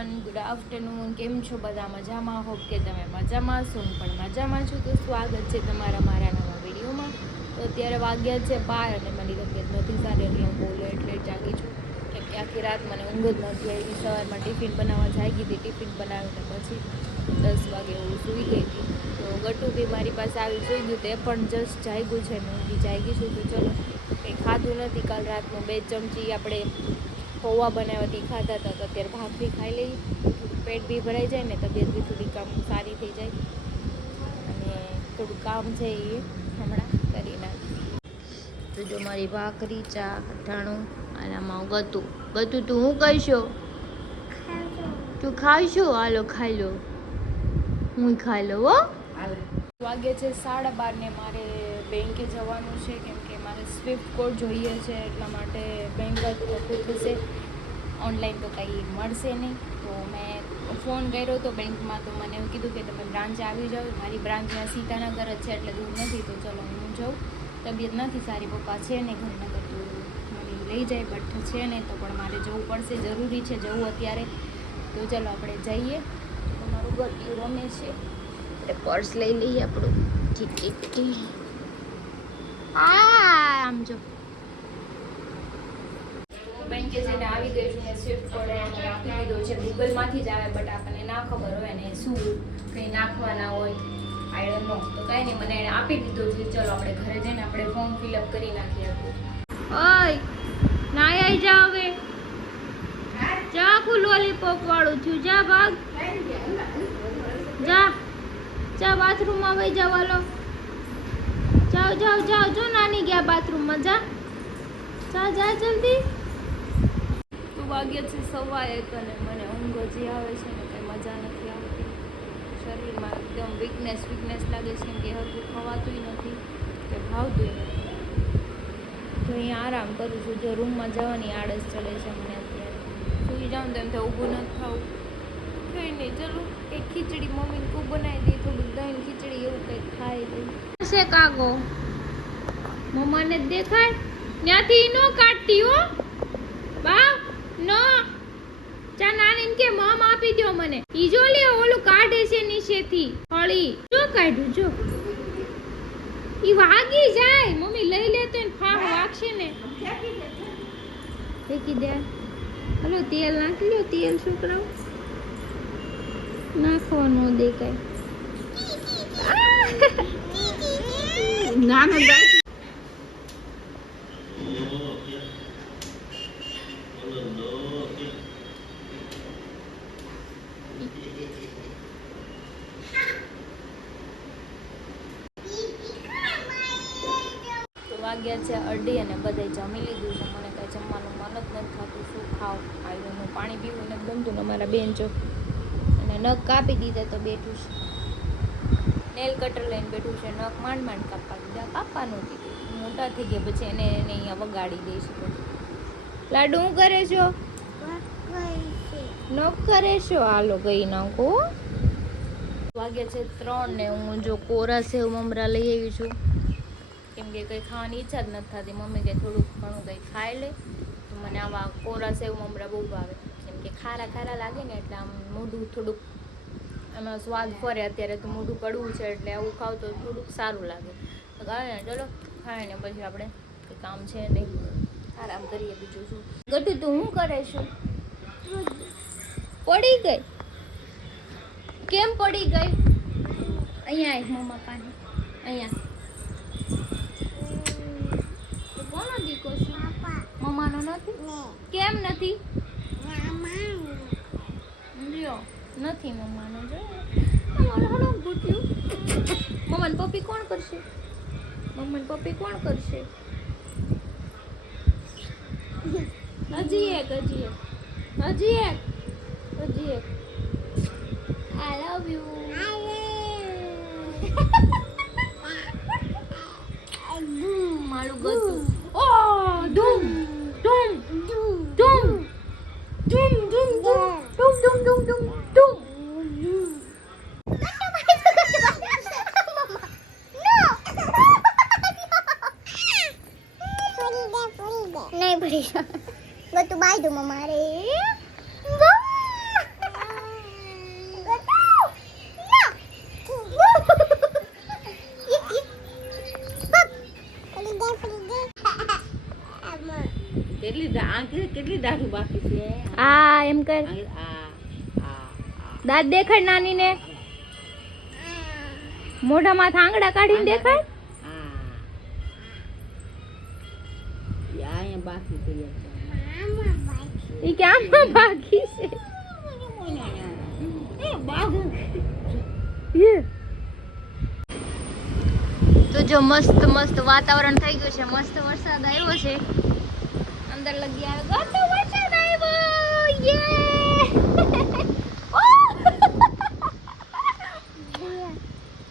Everyone, good afternoon. કેમ છો બધા? મજામાં? હોપ કે તમે મજામાં છો. હું પણ મજામાં છું. તો સ્વાગત છે તમારા મારા નવા વિડીયોમાં. તો અત્યારે વાગ્યા છે 12 અને મારી તબિયત નથી સારી એટલે હું બહુ લેટ જાગી છું. કેમ કે આખી રાત મને ઊંઘ જ નથી આવી. સવારમાં ટિફિન બનાવવા જાગી હતી. ટિફિન બનાવીને પછી 10 વાગે હું સૂઈ ગઈ હતી. તો ગટુ બી મારી પાસે આવી સૂઈ ગયું. તે પણ જસ્ટ જાગ્યું છે ને હું બી જાગી છું. તો ચલો, કંઈ ખાધું નથી. કાલ રાતનું 2 ચમચી આપણે પૌવા બનાવ્યા હતી, ખાધા હતા. તો અત્યારે ભાખરી ખાઈ લઈ, પેટ બી ભરાઈ જાય ને તબિયત બી થોડી કામ સારી થઈ જાય. અને થોડું કામ છે એ હમણાં કરી નાખી. તો જો મારી ભાખરી, ચા, અઠાણું અને આમાં ગતું તું હું કહીશો? તું ખાઈશો? હાલો ખાઈ લો, હું ખાઈ લો. હો વાગે છે 12:30 ને મારે બેંકે જવાનું છે. કેમ કે મારે સ્વિફ્ટ કોડ જોઈએ છે, એટલા માટે બેંક જ થશે. ઓનલાઈન તો કંઈ મળશે નહીં. તો મેં ફોન કર્યો તો બેંકમાં, તો મને એવું કીધું કે તમે બ્રાન્ચે આવી જાઓ. મારી બ્રાન્ચ ત્યાં સીતાનગર જ છે, એટલે દૂર નથી. તો ચલો હું જાઉં. તબિયત નથી સારી, પપ્પા છે ને ઘરના, તો મારી લઈ જાય. બટ છે નહીં તો પણ મારે જવું પડશે, જરૂરી છે જવું અત્યારે. તો ચલો આપણે જઈએ. મારું ગટ્યું રમે છે એટલે પર્સ લઈ લઈએ આપણું. આમ જો બેંકે જઈને આવી ગઈ છું ને સ્વિફ્ટ કોડ આપી દીધો છે. ગૂગલમાંથી જ આવે, બટ આપણને ના ખબર હોય ને શું કંઈ નાખવાના હોય, આઈ ડોન્ટ નો. તો કંઈ નહીં, મને એને આપી દીધો છે. ચલો આપણે ઘરે જઈને આપણે ફોર્મ ફિલઅપ કરી નાખીએ આપણું. ઓય ના આવી જા હવે, જા આખું લોલીપોપ વાળું છું. જા ભાગ, જા જા બાથરૂમમાં વહી જાવ. હાલો જાઓ જાઓ જાઓ. જો નાની ગયા બાથરૂમમાં. જા જા જા જલ્દી. વાગ્યા છે 1:15 અને મને ઊંઘ હજી આવે છે ને કંઈ મજા નથી આવતી. શરીરમાં એકદમ વીકનેસ લાગે છે. કેમ કે હરખું ખવાતું નથી કે ભાવતું નથી. તો અહીંયા આરામ કરું છું. જો રૂમમાં જવાની આળસ ચડે છે મને અત્યારે. સૂઈ જાઉં ને તો એમ થાય ઊભું નથી થવું. કંઈ નહીં, ચલો એક ખીચડી મમ્મીને ખૂબ બનાવી દઈ, થોડુંક દહીં ખીચડી એવું કંઈક ખાઈ લઈ. છે કાગો મમ્માને જ દેખાય ત્યાંથી ન કાઢતી હો બા. નો ચા નાનીને કે મમ આપી દો મને. ઈ જો લે ઓલું કાઢે છે નીચેથી ફળી. જો કાઢ્યું જો, ઈ વાગી જાય. મમ્મી લઈ લે તો એને ફાહ વાગશે ને. ફેંકી દે. હલો તેલ નાખી લો. તેલ છોકરાઓ નાખવા ન દે કઈ. ના ના ગાય વાગ્યા છે 2:30 અને બધાય જમી લીધું છે. મને કાંઈ જમવાનું મન જ નથી થતું. શું ખાવ? આવીને પાણી પીવું નથી ગમતું ને. મારા બેન જો અને નખ કાપી દીધા તો બેઠું છે. નેલ કટર લઈને બેઠું છે. નખ માંડ કાપવા દીધા. કાપવા નહોતી, મોટા થઈ ગયા પછી એને અહીંયા વગાડી દઈશ. લાડુ શું કરે છો? નખ કરે છો? હાલો ગઈ નાખો. વાગ્યા છે 3 ને હું જો કોરા સેવ મમરા લઈ આવી છું. કેમ કે કંઈ ખાવાની ઈચ્છા જ નથી થતી. મમ્મી કંઈ થોડુંક ઘણું કંઈ ખાઈ લે તો મને આવા કોરા સેવ મમરા બહુ ભાવે. કેમ કે ખારા લાગે ને એટલે આમ મોઢું થોડુંક એમાં સ્વાદ ફરે. અત્યારે તો મોઢું કડવું છે એટલે આવું ખાવ તો થોડુંક સારું લાગે. તો ગાવે ને, ચલો ખાઈને પછી આપણે કંઈ કામ છે નહીં, આરામ કરીએ. બીજું શું? ગટુ તું શું કરે છે? પડી ગઈ? કેમ પડી ગઈ? અહીંયા આવ મમ્મા પાસે. અહીંયા કોનો દીકો છે? મમ્માનો નથી. કેમ નથી? નથી મમ્માનો. જો હલો ગુટ્યું. મમ્માને પપ્પી કોણ કરશે? મમ્માને પપ્પી કોણ કરશે? હજી એક આઈ લવ યુ. મારું ગતું. ઓ ધૂમ ધૂમ ધૂમ ધૂમ ધૂમ ધૂમ ધૂમ ધૂમ ધૂમ ધૂમ ધૂમ. નહીં પડી ગતું બાય દઉં મારે. કેટલી દાઢું બાકી છે આ એમ કર આ દાંત દેખાડ નાની ને મોઢામાં આંગળા કાઢીને દેખાડ અહીંયા બાકી છે ઈ કે આમાં બાકી છે તો જો મસ્ત મસ્ત વાતાવરણ થઈ ગયું છે મસ્ત વરસાદ આવ્યો છે અંદર લગી આવે ગોતો વરસાદ આવ્યો યે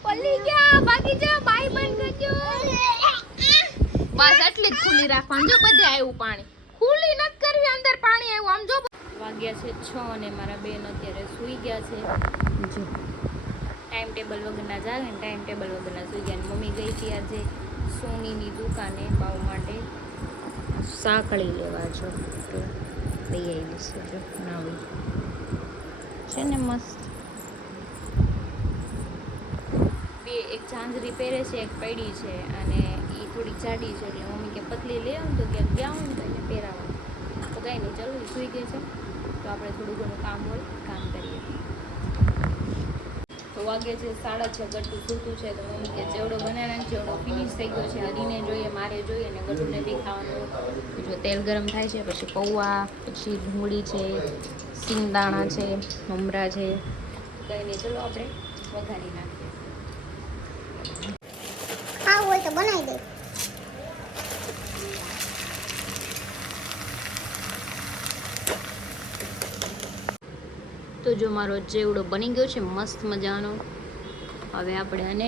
પલ્લી ગયા બાકી જા બાય બંધ કરજો બસ એટલી જ ખુલ્લી રાખવાનું જો બધે આવ્યું પાણી ખુલ્લી નત કરવી અંદર પાણી આવ્યું આમ જો વાગ્યા છે 6 અને મારા બેન અત્યારે સૂઈ ગયા છે જો ટાઈમ ટેબલ વગરના જાગે ને ટાઈમ ટેબલ વગરના સૂઈ ગયા મમ્મી ગઈ હતી આજે સોનીની દુકાને બાવ માટે સાંકળી લેવા જો તો લઈ આવી છે જો નવી છે ને મસ્ત બે એક ચાંદરી પહેરે છે એક પડી છે અને એ થોડી જાડી છે એટલે મમ્મી કે પતલી લે આવું તો ક્યાંક ગયા હોય ને તો એને પહેરાવાનું તો કંઈ નહીં ચાલો એ સૂઈ ગઈ છે તો આપણે થોડું ઘણું કામ હોય કામ કરીએ તો વાગે છે 6:30 ગટ્ટુ સૂતું છે તો મમ્મી કે ચેવડો બનાવ્યા ચેવડો ફિનિશ થઈ ગયો છે હરીને જોઈએ મારે જોઈએ અને ગટ્ટુને બી ખાવાનું જો તેલ ગરમ થાય છે પછી પૌવા પછી ડુંગળી છે સિંગદાણા છે મમરા છે કંઈ નહીં ચલો આપણે વઘારી નાખીએ ખાવું હોય તો બનાવી દે તો જો મારો ચેવડો બની ગયો છે મસ્ત મજાનો હવે આપણે આને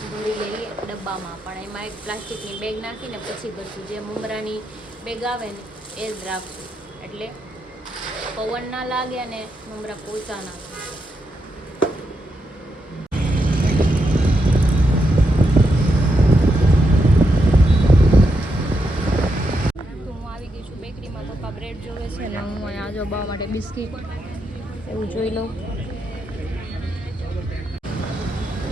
ભરી લઈએ ડબ્બામાં પણ એમાં એક પ્લાસ્ટિકની બેગ નાખીને પછી ભરશું જે મમરાની બેગ આવે ને એ જ રાખશું એટલે પવન ના લાગે અને મમરા પોચા ના તો હું આવી ગઈ છું બેકરીમાં પપ્પા બ્રેડ જોવે છે ને હું અહીંયા જો બાવા માટે બિસ્કિટ એવું જોઈ લઉં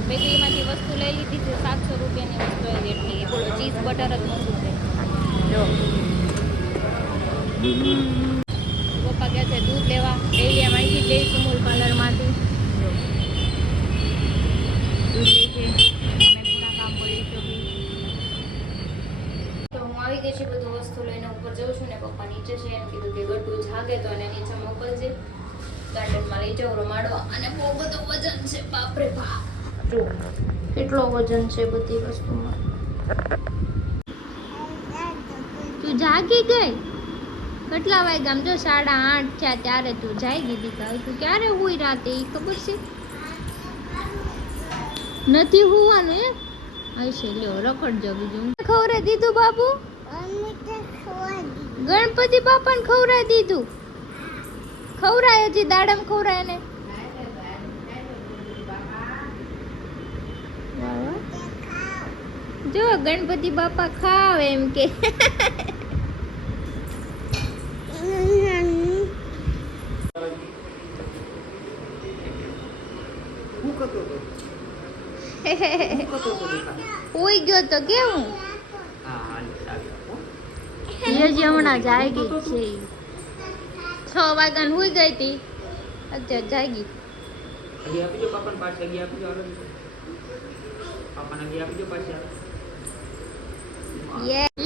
બેકરીમાંથી વસ્તુ લઈ લીધી છે 700 રૂપિયાની વસ્તુ આવી એટલી બોલો ચીઝ બટર જ મોંઘું છે જો પપ્પા કહે છે દૂધ લેવા ડેલી એમ અહીંથી લઈ સુમૂલ પાર્લરમાંથી જો દૂધ લે છે અમે પૂરા કામ કરી તો હું આવી ગઈ છું બધું વસ્તુ લઈને ઉપર જાઉં છું ને પપ્પા નીચે છે એમ કીધું કે ગટ્ટુ જાગે તો એને નીચે મોકલજે ગાર્ડનમાં લઈ જાઉં રમાડવા અને બહુ બધું વજન છે બાપરે બાપ જો કેટલો વજન છે બધી વસ્તુમાં તું જાગી ગઈ કેટલા વાગ્યા જો 8:30 થયા ત્યારે તું જાગી દીધા તું ક્યારે હુઈ રાતે એ ખબર છે નથી હુવાનું એ હશે લ્યો રખડજો બીજું ખવરાઈ દીધું બાબુ ગણપતિ બાપાને ખવરાઈ દીધું ખવરાય હજી દાડમ ખવરાય ને જો ગણપતિ બાપા ખાવ એમ કે ઉઈ ગયો તો કેવું હજી હમણાં જાગી છે 6 વાગ્યાની હુઈ ગઈ હતી અત્યારે જાગી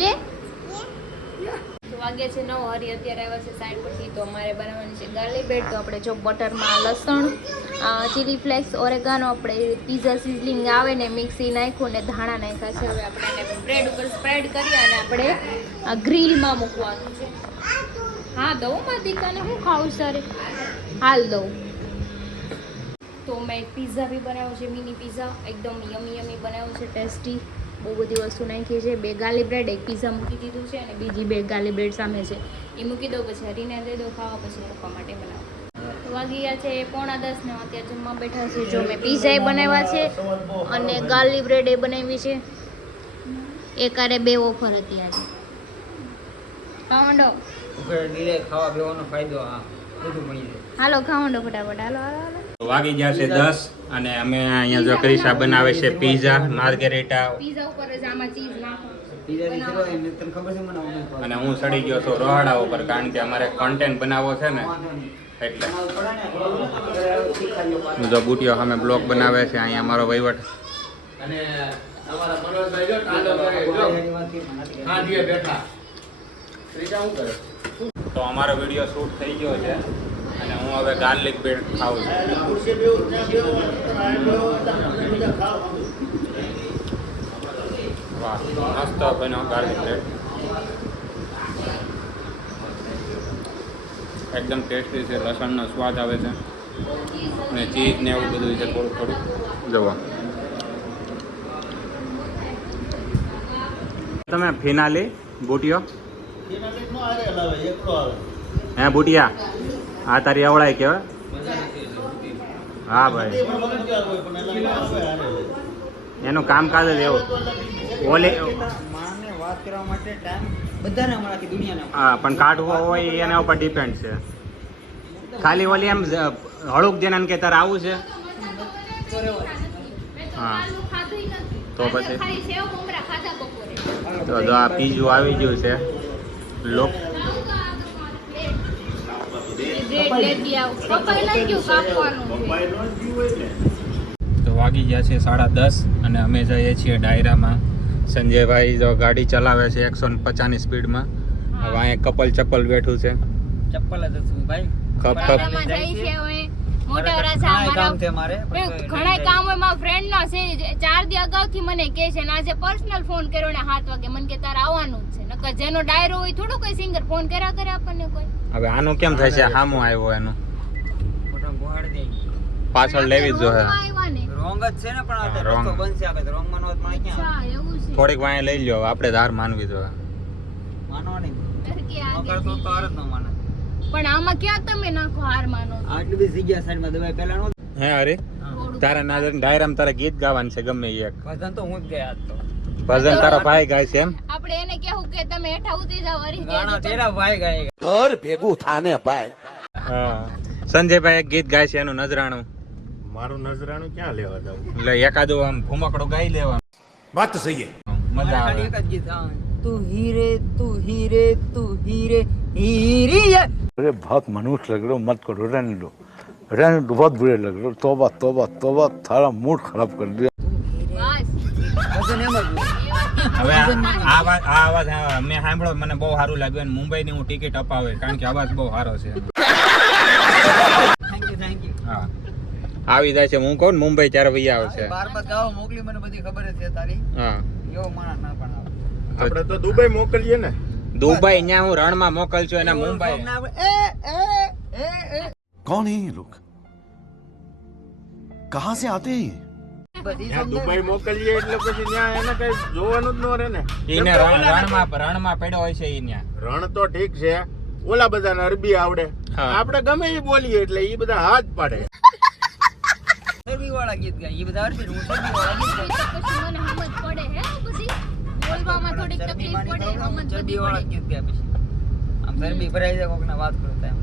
લે તો વાગે છે 9 હરી અત્યારે આવ્યા છે સાઈડ પરથી તો અમારે બનાવવાની છે ગાર્લિક બ્રેડ તો આપણે જો બટરમાં લસણ ચીલી ફ્લેક્સ ઓરેગાનો આપણે પીઝા સિઝલિંગ આવે ને મિક્સી નાખ્યું ને ધાણા નાખ્યા છે હવે આપણે એને બ્રેડ ઉપર સ્પ્રેડ કરી અને આપણે ગ્રીલમાં મૂકવાનું છે હા દઉં માં દીકાને હું ખાવું સારી હાલ દઉં તો મેં એક પિઝા બી બનાવ્યો છે મિની પિઝા એકદમ યમી બનાવ્યો છે ટેસ્ટી બહુ બધી વસ્તુ નાખી છે 2 ગાર્લિક બ્રેડ એક પિઝા મૂકી દીધું છે અને બીજી 2 ગાર્લિક બ્રેડ સામે છે એ મૂકી દો પછી હરીને દે દો ખાવા પછી પપ્પા માટે બનાવો તો વાગી ગયા છે 9:45 ને અત્યારે જમવા બેઠા છે જો મેં પિઝા એ બનાવ્યા છે અને ગાર્લિક બ્રેડ એ બનાવી છે એકારે 2 ઓફર હતી આજે ખાવંડો ખાવા બેવાનો ફાયદો આ બધું મળી જાય હાલો ખાવંડો ફટાફટ હાલો હાલો હાલો વાગી ગયા છે 10 અને અમે અહીંયા જો ક્રિશા બનાવે છે પીઝા માર્ગેરિટા પિઝા ઉપર જ આમાં ચીઝ નાખો ત્રીજા દિવસે શરૂ થાય, તને ખબર છે મને આવું નથી અને હું ચડી ગયો છું રોહાડા ઉપર, કારણ કે અમારે કોન્ટેન્ટ બનાવવો છે ને એટલે. જો બુટીઓ સામે બ્લોગ બનાવે છે, અહીંયા અમારો વહીવટ. અને અમારા મનોજભાઈ જો ટાંડો કરે, જો હાંડીએ બેઠા. ત્રીજા શું કરે? તો અમારો વિડીયો શૂટ થઈ ગયો છે અને હું હવે ગાર્લિક બ્રેડ ખાઉં છું. વાહ, મસ્ત બન્યો ગાર્લિક બ્રેડ, એકદમ ટેસ્ટી છે. લસણનો સ્વાદ આવે છે અને ચીઝ ને એવું બધું છે થોડું થોડું. જુઓ તમે ફિનાલી બુટીઓ હે બુટિયા, આ તારી અવળાય કેવાય. હા ભાઈ, એનું કામકાજ જ એવું. ઓલી માને વાત કરવા માટે ટાઈમ બધાને અમારાથી દુનિયાના. હા, પણ કાઢવો હોય એના ઉપર ડિપેન્ડ છે. ખાલી ઓલી એમ હળુક દેના કે તારે આવું છે. હા, તો પછી તો જો આ પીઝું આવી ગયું છે. લોક તો વાગી ગયા છે 10:30 અને અમે જઈએ છીએ ડાયરામાં. સંજયભાઈ જો ગાડી ચલાવે છે 150ની સ્પીડમાં. હવે અહીંયા કપલ ચપ્પલ બેઠું છે. ચપ્પલ જ હતું ભાઈ. કપ કપ ઘણા કામ હોય મારા ફ્રેન્ડ નો છે. 4 દી અગાઉથી મને કહે છે ને આજે પર્સનલ ફોન કર્યો ને 7 વાગે મને કે તારે આવવાનું જ છે. નકર જેનો ડાયરો હોય થોડો કોઈ સિંગર ફોન કર્યા કરે આપણને કોઈ. હવે આનું કેમ થાય છે? હામું આવ્યો એનું મોટા બોહાડ દે. પાછળ લેવી જ જોઈએ. રોંગ જ છે ને, પણ આ wrong. રસ્તો બનશે આગળ. રોંગ માનો તો મને ક્યાં અચ્છા એવું છે. થોડીક વાંહે લઈ લ્યો, આપણે ધાર માનવી જોઈએ. માનવા નહીં. કે આ નકર તો તાર જ ન માને. પણ આમાં ક્યાં તમે નાખો હાર માનો છો? આટલી બધી જગ્યા સાઈડમાં દબાઈ પહેલા નો હે અરે તારા નાદર ડાયરામાં તારે ગીત ગાવાનું છે ગમે એક ભજન તો હું જ ગયા તો. ભજન તારા ભાઈ ગાય છે એમ. આપણે એને કહેવું કે તમે હેઠા ઉતરી જાવ હરી ગાણા તેરા ભાઈ ગાય. ઘર ભેગું થાને ભાઈ. હા, સંજયભાઈ એક ગીત ગાય છે એનું નજરાણું. મારું નજરાણું ક્યાં લેવા જાવ? એટલે એકાદું આમ ભૂમકડું ગાઈ લેવાનું. વાત તો સહી મજા આવે. ખાલી એક જ ગીત. હા, તું હીરે તું હીરે તું હીરે हीरी है। अरे बहुत मनुष्य लग रहे हो, मत करो, रहने दो बहुत बुरे लग रहे हो। तौबा तौबा तौबा, थारा मूड खराब कर दिया। હવે આ અવાજ મેં સાંભળ્યો, મને બહુ સારું લાગ્યું અને મુંબઈની હું ટિકિટ અપાવે, કારણ કે અવાજ બહુ સારો છે. Thank you. હા, આવી જાય છે. હું કહું ને મુંબઈ ત્યારે વહી આવે છે. બાર ગાવ મોકલી, મને બધી ખબર છે તારી. હા, એવો માણસ ના પણ આપણે તો દુબઈ મોકલીએ ને. દુબઈ ન્યા હું રણમાં મોકલજો એને મુંબઈ. कौन है ये लोग? कहाँ से आते हैं ये? ત્યાં દુબઈ મોકલીએ એટલે પછી ત્યાં એને કઈ જોવાનું જ ન રહે ને. ઈને રણમાં પડ્યો હોય છે ઈ ન્યા. રણ તો ઠીક છે, ઓલા બધાને અરબી આવડે, હા. આપણે ગમે એ બોલીએ એટલે ઈ બધા હાથ પાડે. અરબી વાળા ગીત ગાય, એ બધા અરબી, હું અરબી વાળા ગીત ગાય. પછી મને સમજ પડે હે પછી બોલવામાં થોડીક તકલીફ પડે, સમજ અરબી બધી વાળા પડે. ગીત ગાય. પછી આમ અરબી ભરાઈ જાય કોકને વાત કરો તેમ.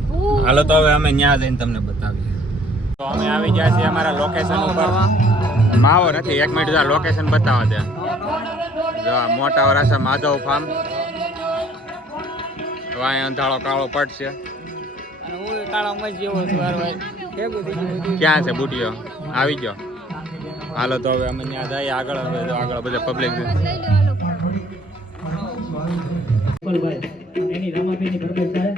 હાલો તો હવે અમે ન્યા જઈને તમને બતાવીએ. તો અમે આવી ગયા છીએ અમારા લોકેશન ઉપર. માવો નથી, 1 મિનિટ લોકેશન બતાવવા દે. જો આ મોટા વરાસા માધવ ફાર્મ, વાય અંધાળો કાળો પડશે. અને હું કાળા મજ જેવો છું યાર ભાઈ. ભેગું થઈ ગયું. ક્યાં છે બુટીઓ? આવી ગયો. હાલો તો હવે અમે ત્યાં જઈએ આગળ. હવે જો આગળ બધા પબ્લિક લઈ લો હાલો. એની રામાબેનની ભરપાઈ થાય.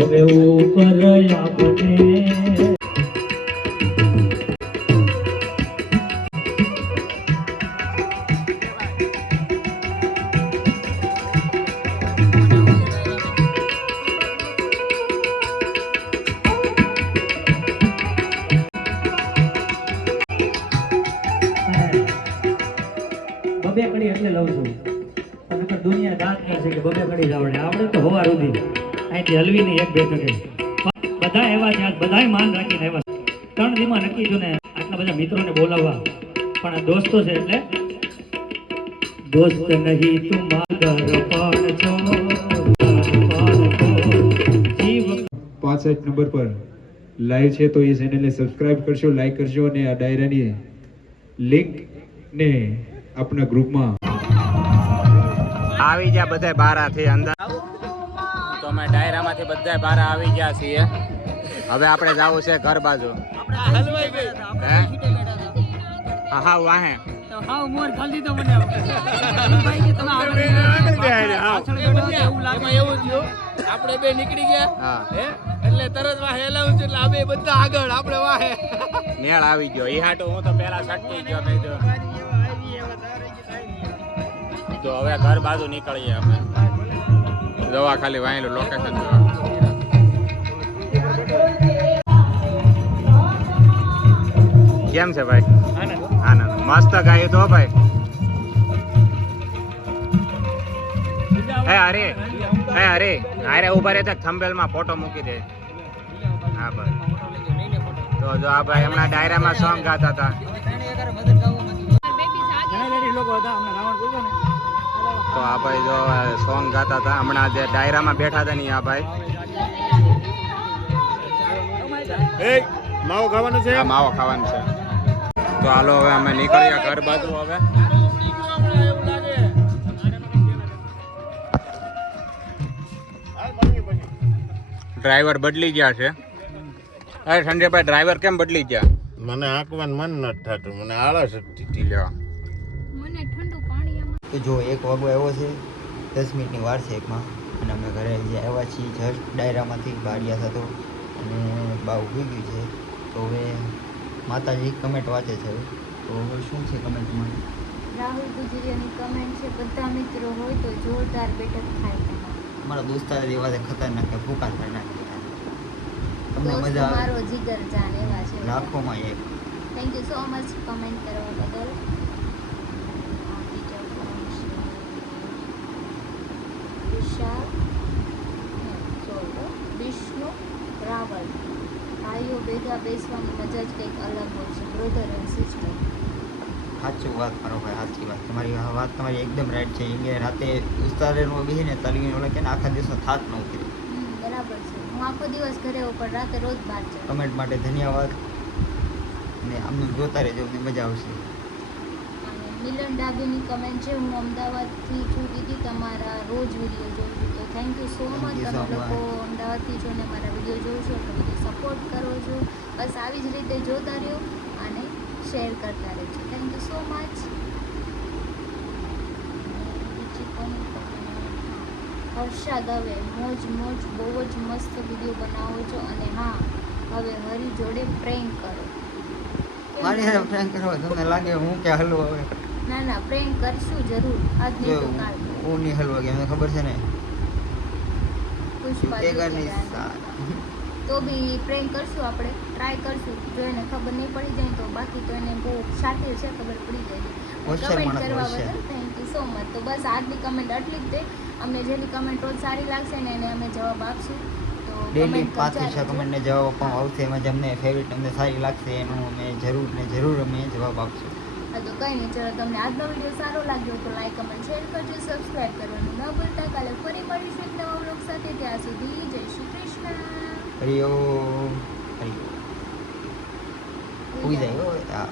હવે ઉપર આપણે બબે કડી એટલે લઉં છું. તમે પણ દુનિયા દાંત કરશે કે બબે કડી જ આવડે. આપણે તો હોવા સુધી અહીંથી હલવી નહીં 1-2 ટકે. બધા એવા છે, બધા માન રાખીને એવા 3 દીમાં નક્કી જો ને આટલા બધા મિત્રોને બોલાવવા. પણ આ દોસ્તો છે એટલે દોસ્ત નહીં તું માગર પણ છો, જીવ 65 નંબર પર લાઈવ છે તો એ ચેનલને સબસ્ક્રાઇબ કરશો, લાઈક કરશો અને આ ડાયરાની લિંક ને આપણા ગ્રુપમાં આવી ગયા બધા બારાથી અંદર. તો અમે ડાયરામાંથી બધા બારા આવી ગયા છીએ. હવે આપણે જવું છે ઘર બાજુ. હે? હા વાહે આપણે બે નીકળી ગયા હા એટલે તરત વાહે હલાવું છું એટલે આ બે બધા આગળ આપણે વાહે મેળ આવી ગયો. એ હાટો હું તો પેલા સટકી ગયો. મેં તો હવે ઘર બાજુ નીકળીએ અમે. દવા ખાલી વાયેલું લોકેશન કેમ છે ભાઈ? આનંદ મસ્ત ગાયું તો ભાઈ. અરે અરે ઉભા રહે થંબેલ માં ફોટો મૂકી દે. હા ભાઈ તો જો આ ભાઈ હમણાં ડાયરામાં સોંગ ગાતા હતા. તો આ ભાઈ જો સોંગ ગાતા હતા હમણાં જે ડાયરામાં બેઠા હતા ને આ ભાઈ. માવો ખાવાનું છે. માવો ખાવાનું છે. તો હાલો હવે અમે નીકળ્યા ઘર બાજુ. હવે ડ્રાઈવર બદલી ગયા છે. અરે સંજયભાઈ ડ્રાઈવર કેમ બદલી ગયા? મને હાંકવાનું મન નથી થતું, મને આળસ જ થતી. મને ઠંડુ પાણી તો જો 1 વાગો આવ્યો છે, 10 મિનિટની વાર છે એકમાં. અને અમે ઘરે જે આવ્યા છીએ જસ્ટ ડાયરામાંથી બાળિયા થતો અને બા ઉભી ગયું છે. તો હવે માતાજી કમેન્ટ વાંચે છે. તો હવે શું છે કમેન્ટમાં? રાહુલ ગુજરિયાની કમેન્ટ છે, બધા મિત્રો હોય તો જોરદાર બેઠક થાય. અમારા દોસ્તાર એવા છે ખતરનાક કે ભૂકા કરી નાખે. તમને દોસ્ત મજા મારો આવે જીગર જાન એવા છે. લાખોમાં એક. Thank you so much comment કરવા બદલ. બીજા કોણ છે? વિશાલ વિષ્ણુ રાવલ. ભાઈઓ ભેગા બેસવાની મજા જ કંઈક અલગ હોય છે. Brother and sister. સાચું વાત મારો ભાઈ, સાચી વાત. તમારી આ વાત તમારી એકદમ રાઈટ છે. એમ કે રાતે ઉસ્તારેનો બેસીને તલવીને ઓલા કે આખા દિવસનો થાક ન ઉતરે. બરાબર છે. હું આખો દિવસ ઘરે ઉપર રાતે રોજ બહાર જાઉં. કમેન્ટ માટે ધન્યવાદ. ને આમનું જોતા રહેજો, અમને મજા આવશે. અને મિલન ડાબીની કમેન્ટ છે, હું અમદાવાદથી છું દીદી, તમારા રોજ વિડીયો જોઉં છું. તો thank you so much. Thank you તમે so લોકો અમદાવાદથી છો ને મારા વિડીયો જોઉં છો એટલે વિડીયો સપોર્ટ કરો છો. બસ આવી જ રીતે જોતા રહ્યો અને શેર કરતા રહેજો. Thank you so much. Harsha Dave, મોજ બહુ જ મસ્ત વિડીયો બનાવો છો. અને હા, હવે હરી જોડે પ્રેન્ક કરો. મારી હારે પ્રેન્ક કરવા તમને લાગે હું કે હલવો હવે? ના પ્રેન્ક કરશું જરૂર. આજ નહીં તો કાલ. હું નહીં હલવા ગયા, મને ખબર છે ને. પુષ્પા એ ઘરની તો બી પ્રેન્ક કરશું આપણે. ટ્રાય કરશું. જો એને ખબર નહીં પડી જાય તો બાકી તો એને બહુ શાतिर છે, ખબર પડી જાય. હોશિયાર કમેન્ટ માણસ કરવા હોશિયાર. બદલ થેન્ક યુ સો મચ. તો બસ આજની કમેન્ટ આટલી જ દે. અમને જેની કમેન્ટ રોજ સારી લાગશે ને એને અમે જવાબ આપશું. તો ડેલી comment 5 કરતા થી 6 રહેજો. કમેન્ટને જવાબ આપવામાં આવશે. એમાં જે અમને ફેવરિટ અમને સારી લાગશે એનું અમે જરૂર અમે જવાબ આપશું. હા તો કંઈ નહીં, ચલો તમને આજનો વિડીયો સારો લાગ્યો તો લાઈક કમેન્ટ શેર કરજો, સબસ્ક્રાઈબ કરવાનું ન ભૂલતા. કાલે ફરી મળીશું એક નવા વ્લોગ સાથે. ત્યાં સુધી જય શ્રી કૃષ્ણ. હરિઓમ. ઉઈ જાય હો. હા.